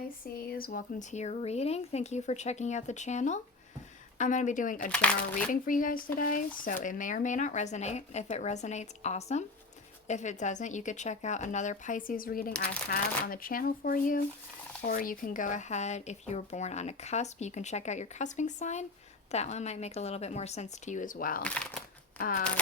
Pisces, welcome to your reading. Thank you for checking out the channel. I'm going to be doing a general reading for you guys today, so it may or may not resonate. If it resonates, awesome. If it doesn't, you could check out another Pisces reading I have on the channel for you, or you can go ahead, if you were born on a cusp, you can check out your cusping sign. That one might make a little bit more sense to you as well.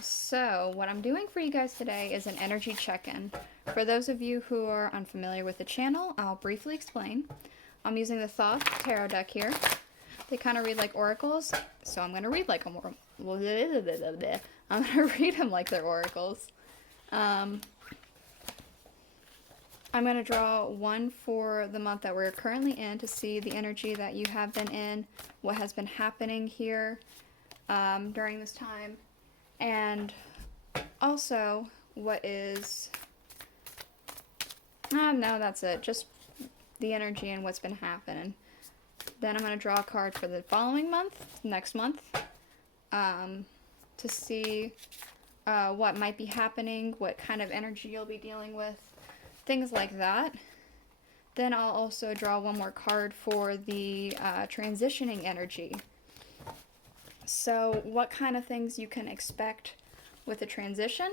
So what I'm doing for you guys today is an energy check-in. For those of you who are unfamiliar with the channel, I'll briefly explain. I'm using the Thoth tarot deck here. They kind of read like oracles, so I'm going to read like them. I'm going to read them like they're oracles. I'm going to draw one for the month that we're currently in to see the energy that you have been in, what has been happening here during this time, and also what is... no, that's it. Just the energy and what's been happening. Then I'm going to draw a card for the following month, next month, to see what might be happening, what kind of energy you'll be dealing with, things like that. Then I'll also draw one more card for the transitioning energy. So what kind of things you can expect with the transition.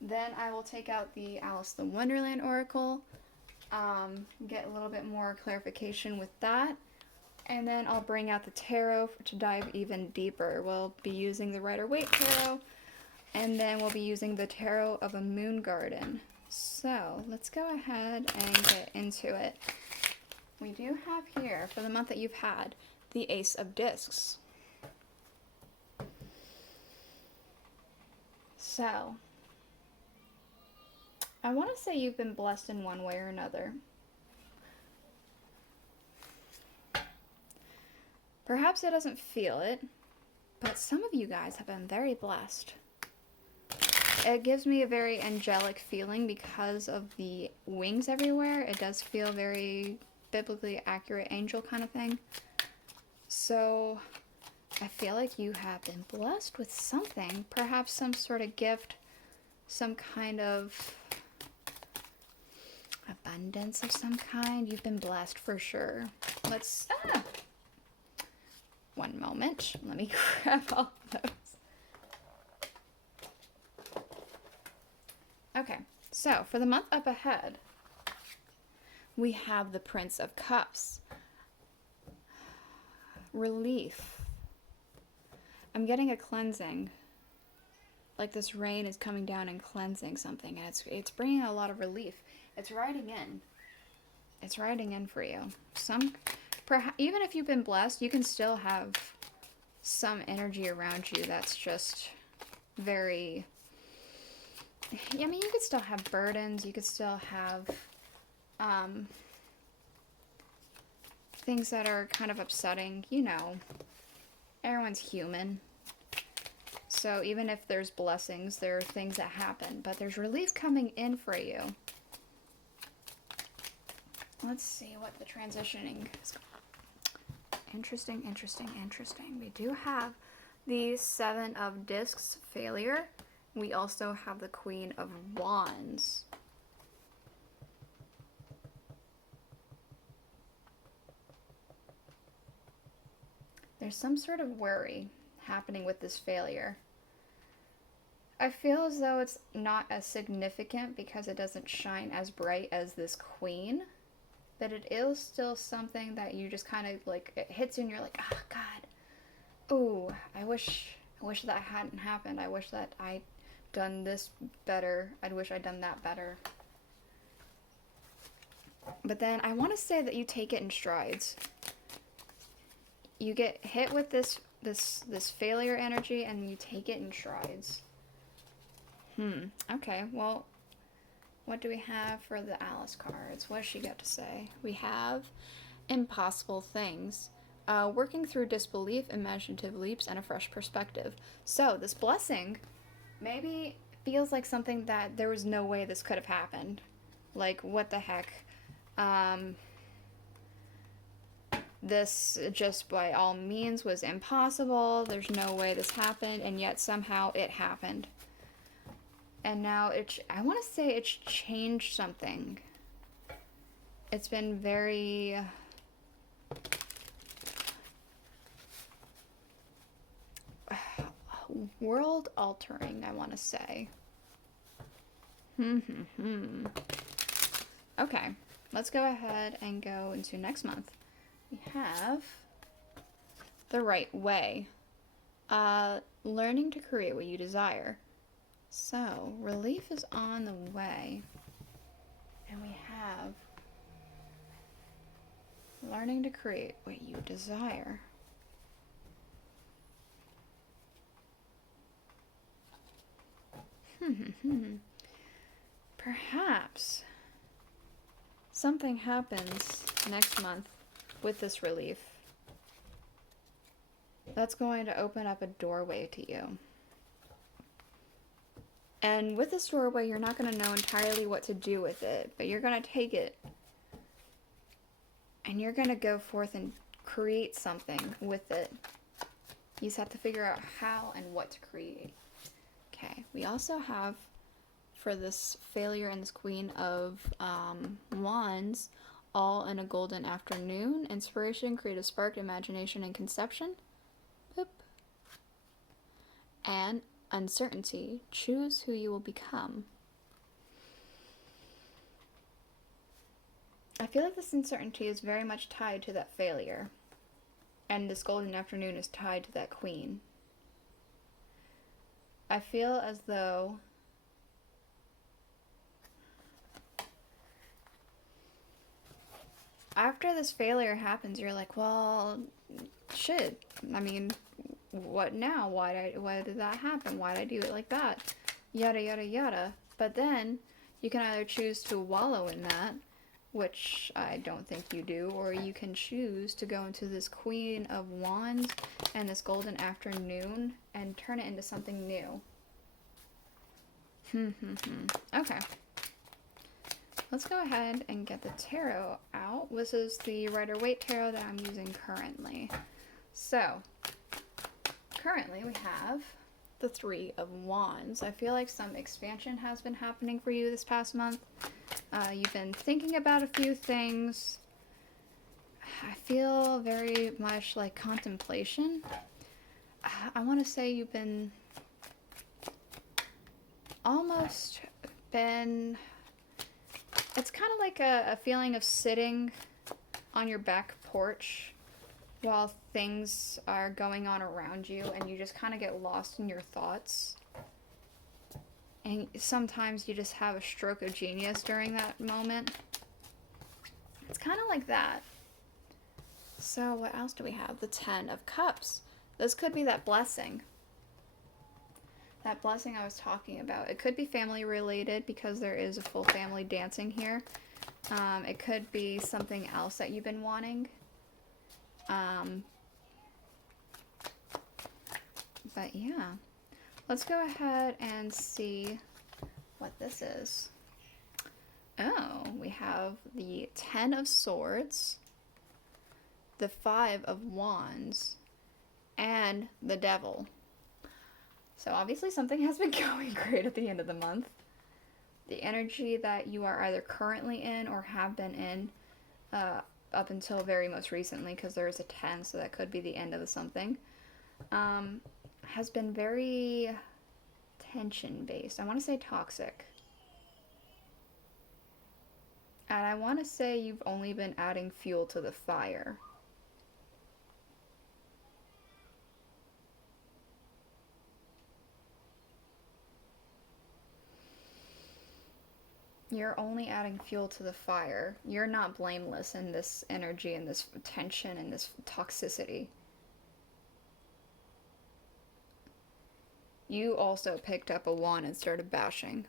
Then I will take out the Aleister Wonderland Oracle, get a little bit more clarification with that, and then I'll bring out the tarot to dive even deeper. We'll be using the Rider-Waite tarot, and then we'll be using the tarot of a moon garden. So let's go ahead and get into it. We do have here, for the month that you've had, the Ace of Discs. So I want to say you've been blessed in one way or another. Perhaps it doesn't feel it, but some of you guys have been very blessed. It gives me a very angelic feeling because of the wings everywhere. It does feel very biblically accurate angel kind of thing. So I feel like you have been blessed with something, perhaps some sort of gift, some kind of abundance of some kind. You've been blessed for sure. Let's one moment, let me grab all those. Okay, so for the month up ahead, we have the Prince of Cups. Relief. I'm getting a cleansing. Like this rain is coming down and cleansing something, and it's bringing a lot of relief. It's riding in. It's riding in for you. Even if you've been blessed, you can still have some energy around you that's just very... I mean, you could still have burdens. You could still have things that are kind of upsetting. You know, everyone's human. So even if there's blessings, there are things that happen. But there's relief coming in for you. Let's see what the transitioning is. Interesting, interesting, interesting. We do have the Seven of Discs, failure. We also have the Queen of Wands. There's some sort of worry happening with this failure. I feel as though it's not as significant because it doesn't shine as bright as this Queen. But it is still something that you just kind of like, it hits you and you're like, oh God, ooh, I wish that hadn't happened. I wish that I'd done this better. I wish I'd done that better. But then I want to say that you take it in strides. You get hit with this failure energy and you take it in strides. Okay, well, what do we have for the Alice cards? What does she got to say? We have impossible things. Working through disbelief, imaginative leaps, and a fresh perspective. So this blessing maybe feels like something that there was no way this could have happened. Like, what the heck? This just by all means was impossible. There's no way this happened, and yet somehow it happened. And now I want to say it's changed something. it's been very world altering, I want to say. Okay, let's go ahead and go into next month. We have the right way. Learning to create what you desire. So, relief is on the way. And we have learning to create what you desire. Perhaps something happens next month with this relief that's going to open up a doorway to you. And with this doorway, you're not going to know entirely what to do with it, but you're going to take it and you're going to go forth and create something with it. You just have to figure out how and what to create. Okay, we also have, for this failure and this Queen of Wands, all in a golden afternoon. Inspiration, creative spark, imagination, and conception. Boop. And uncertainty, choose who you will become. I feel like this uncertainty is very much tied to that failure. And this golden afternoon is tied to that Queen. I feel as though after this failure happens, you're like, well, shit. I mean, what now? Why did that happen? Why did I do it like that? Yada, yada, yada. But then you can either choose to wallow in that, which I don't think you do, or you can choose to go into this Queen of Wands and this golden afternoon and turn it into something new. Okay. Let's go ahead and get the tarot out. This is the Rider-Waite tarot that I'm using currently. So, currently we have the Three of Wands. I feel like some expansion has been happening for you this past month. You've been thinking about a few things. I feel very much like contemplation. I want to say you've been almost been... It's kind of like a feeling of sitting on your back porch while things are going on around you and you just kind of get lost in your thoughts. And sometimes you just have a stroke of genius during that moment. It's kind of like that. So what else do we have? The Ten of Cups. This could be that blessing. That blessing I was talking about. It could be family related because there is a full family dancing here. It could be something else that you've been wanting. But yeah. Let's go ahead and see what this is. Oh, we have the Ten of Swords, the Five of Wands, and the Devil. So obviously something has been going great at the end of the month. The energy that you are either currently in or have been in up until very most recently, because there is a 10, so that could be the end of something, has been very tension-based. I want to say toxic. And I want to say you've only been adding fuel to the fire. You're only adding fuel to the fire. You're not blameless in this energy and this tension and this toxicity. You also picked up a wand and started bashing.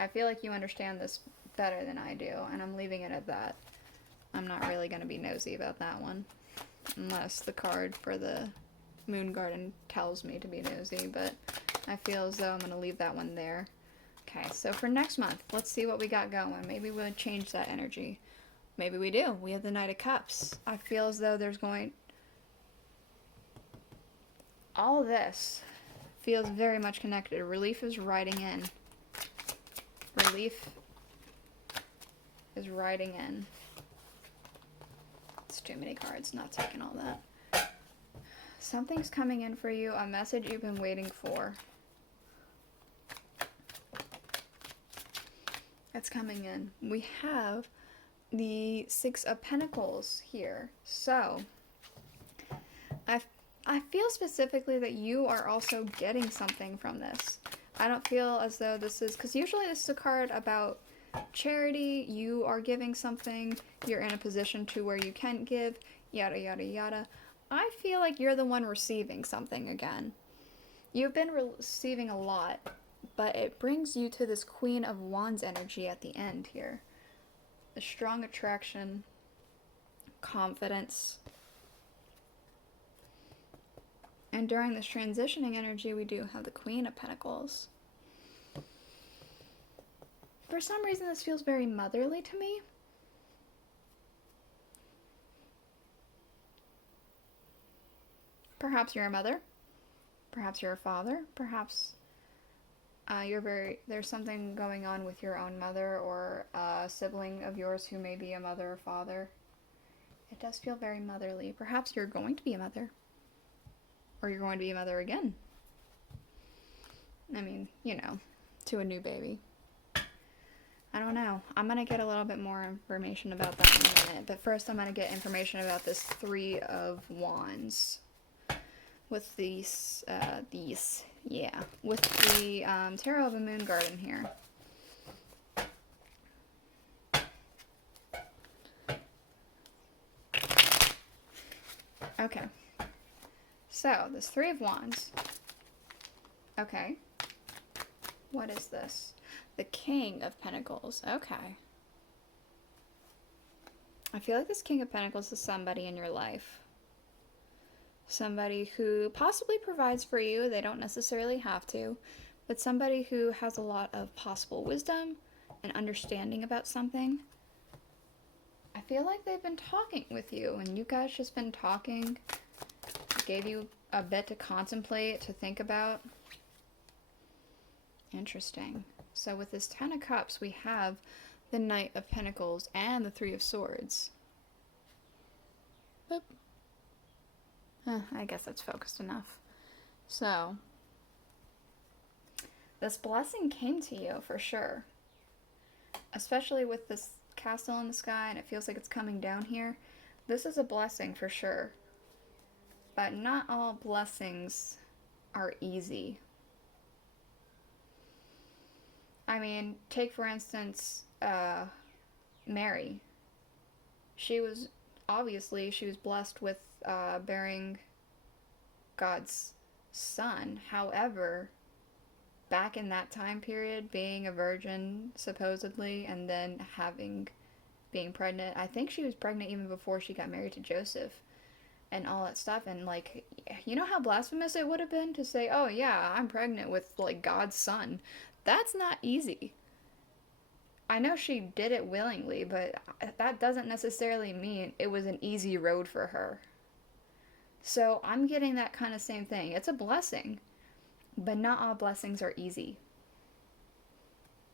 I feel like you understand this better than I do, and I'm leaving it at that. I'm not really going to be nosy about that one. Unless the card for the Moon Garden tells me to be nosy, but I feel as though I'm going to leave that one there. Okay, so for next month, let's see what we got going. Maybe we'll change that energy. Maybe we do. We have the Knight of Cups. I feel as though there's going... all this feels very much connected. Relief is riding in. Relief is riding in. It's too many cards, not taking all that. Something's coming in for you, a message you've been waiting for. It's coming in. We have the Six of Pentacles here. So, I feel specifically that you are also getting something from this. I don't feel as though this is, because usually this is a card about charity, you are giving something, you're in a position to where you can give, yada yada yada. I feel like you're the one receiving something again. You've been receiving a lot, but it brings you to this Queen of Wands energy at the end here. The strong attraction, confidence. And during this transitioning energy, we do have the Queen of Pentacles. For some reason, this feels very motherly to me. Perhaps you're a mother. Perhaps you're a father. Perhaps there's something going on with your own mother or a sibling of yours who may be a mother or father. It does feel very motherly. Perhaps you're going to be a mother. Or you're going to be a mother again. I mean, you know, to a new baby. I don't know. I'm going to get a little bit more information about that in a minute. But first I'm going to get information about this Three of Wands. With these, with the Tarot of a Moon Garden here. Okay. So, this Three of Wands. Okay. What is this? The King of Pentacles. Okay. I feel like this King of Pentacles is somebody in your life. Somebody who possibly provides for you. They don't necessarily have to. But somebody who has a lot of possible wisdom and understanding about something. I feel like they've been talking with you. And you guys just been talking. Gave you a bit to contemplate, to think about. Interesting. So with this Ten of Cups, we have the Knight of Pentacles and the Three of Swords. Boop. I guess that's focused enough. So, this blessing came to you for sure. Especially with this castle in the sky and it feels like it's coming down here. This is a blessing for sure. But not all blessings are easy. I mean, take for instance, Mary. She was blessed with bearing God's son. However, back in that time period, being a virgin, supposedly, and then being pregnant, I think she was pregnant even before she got married to Joseph. And all that stuff, and like, you know how blasphemous it would have been to say, oh yeah, I'm pregnant with like God's son. That's not easy. I know she did it willingly, but that doesn't necessarily mean it was an easy road for her. So I'm getting that kind of same thing. It's a blessing, but not all blessings are easy.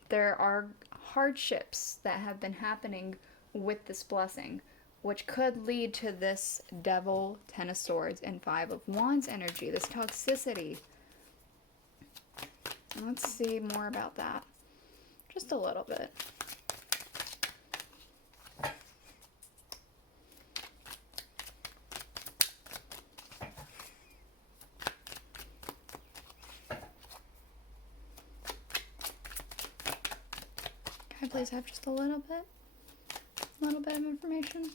There are hardships that have been happening with this blessing, which could lead to this Devil, Ten of Swords, and Five of Wands energy, this toxicity. Let's see more about that. Just a little bit. Can I please have just a little bit? A little bit of information?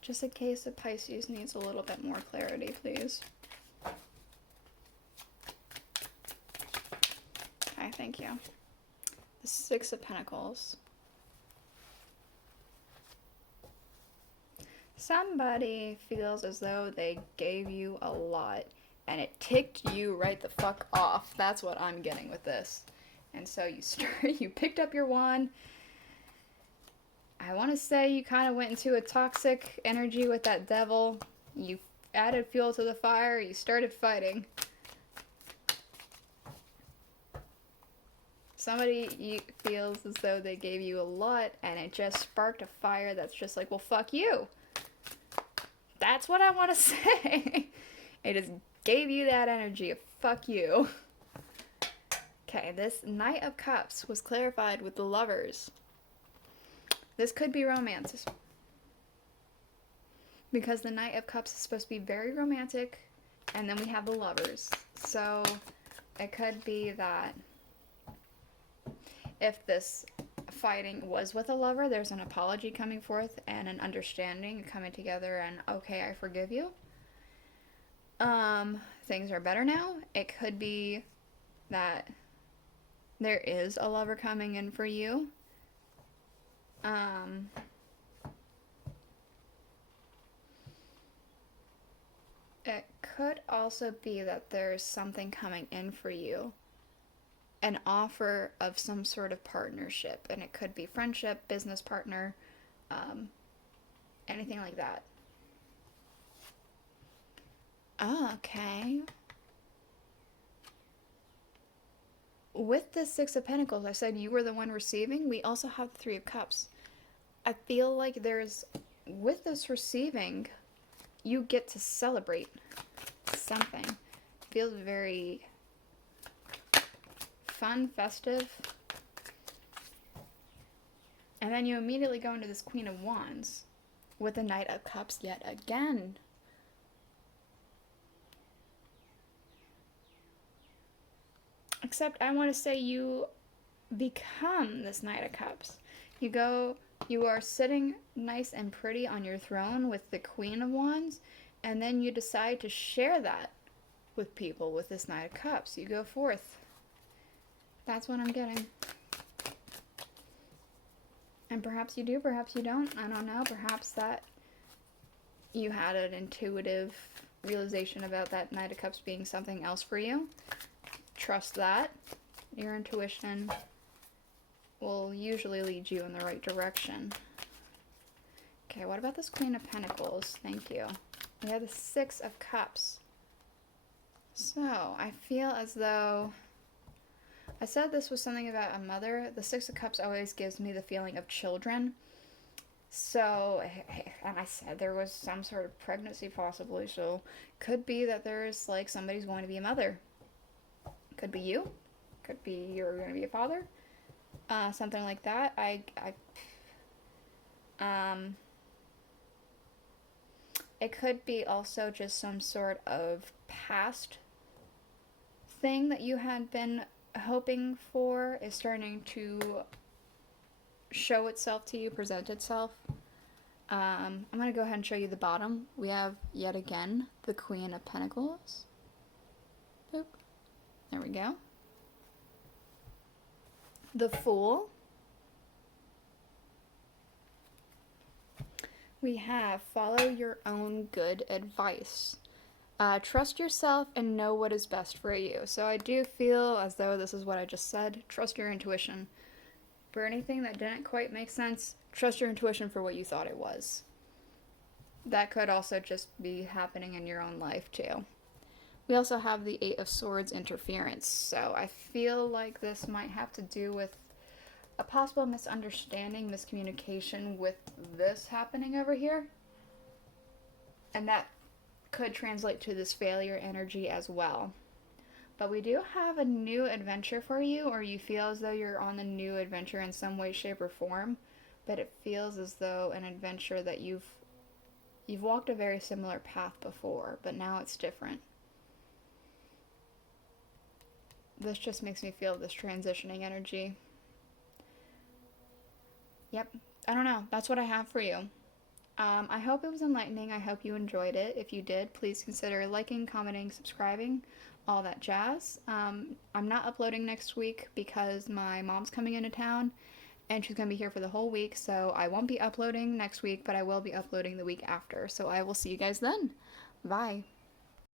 Just in case the Pisces needs a little bit more clarity, please. Okay, thank you. The Six of Pentacles. Somebody feels as though they gave you a lot and it ticked you right the fuck off. That's what I'm getting with this. And so you picked up your wand I want to say you kind of went into a toxic energy with that devil. You added fuel to the fire. You started fighting. Somebody feels as though they gave you a lot and it just sparked a fire that's just like, well, fuck you. That's what I want to say. It just gave you that energy of fuck you. Okay, this Knight of Cups was clarified with the Lovers. This could be romance. Because the Knight of Cups is supposed to be very romantic, and then we have the Lovers. So, it could be that if this fighting was with a lover, there's an apology coming forth and an understanding coming together and, okay, I forgive you. Things are better now. It could be that there is a lover coming in for you. It could also be that there's something coming in for you. An offer of some sort of partnership. And it could be friendship, business partner, anything like that. Oh, okay. With the Six of Pentacles, I said you were the one receiving. We also have the Three of Cups. I feel like there's, with this receiving, you get to celebrate something. It feels very fun, festive. And then you immediately go into this Queen of Wands with the Knight of Cups yet again. Except I want to say you become this Knight of Cups. You are sitting nice and pretty on your throne with the Queen of Wands, and then you decide to share that with people with this Knight of Cups. You go forth. That's what I'm getting. And perhaps you do, perhaps you don't. I don't know. Perhaps that you had an intuitive realization about that Knight of Cups being something else for you. Trust that. Your intuition will usually lead you in the right direction. Okay, what about this Queen of Pentacles? Thank you. We have the Six of Cups. So, I feel as though I said this was something about a mother. The Six of Cups always gives me the feeling of children. So, and I said there was some sort of pregnancy possibly, so could be that there's like somebody's going to be a mother. Could be you. Could be you're going to be a father. Something like that. It could be also just some sort of past thing that you had been hoping for is starting to show itself to you, present itself. I'm going to go ahead and show you the bottom. We have, yet again, the Queen of Pentacles. Boop. There we go. The Fool. We have follow your own good advice. Trust yourself and know what is best for you. So I do feel as though this is what I just said. Trust your intuition. For anything that didn't quite make sense, trust your intuition for what you thought it was. That could also just be happening in your own life too. We also have the Eight of Swords interference. So I feel like this might have to do with a possible misunderstanding, miscommunication with this happening over here. And that could translate to this failure energy as well. But we do have a new adventure for you, or you feel as though you're on a new adventure in some way, shape, or form. But it feels as though an adventure that you've walked a very similar path before, but now it's different. This just makes me feel this transitioning energy. Yep, I don't know. That's what I have for you. I hope it was enlightening. I hope you enjoyed it. If you did, please consider liking, commenting, subscribing, all that jazz. I'm not uploading next week because my mom's coming into town and she's going to be here for the whole week, so I won't be uploading next week, but I will be uploading the week after. So I will see you guys then. Bye.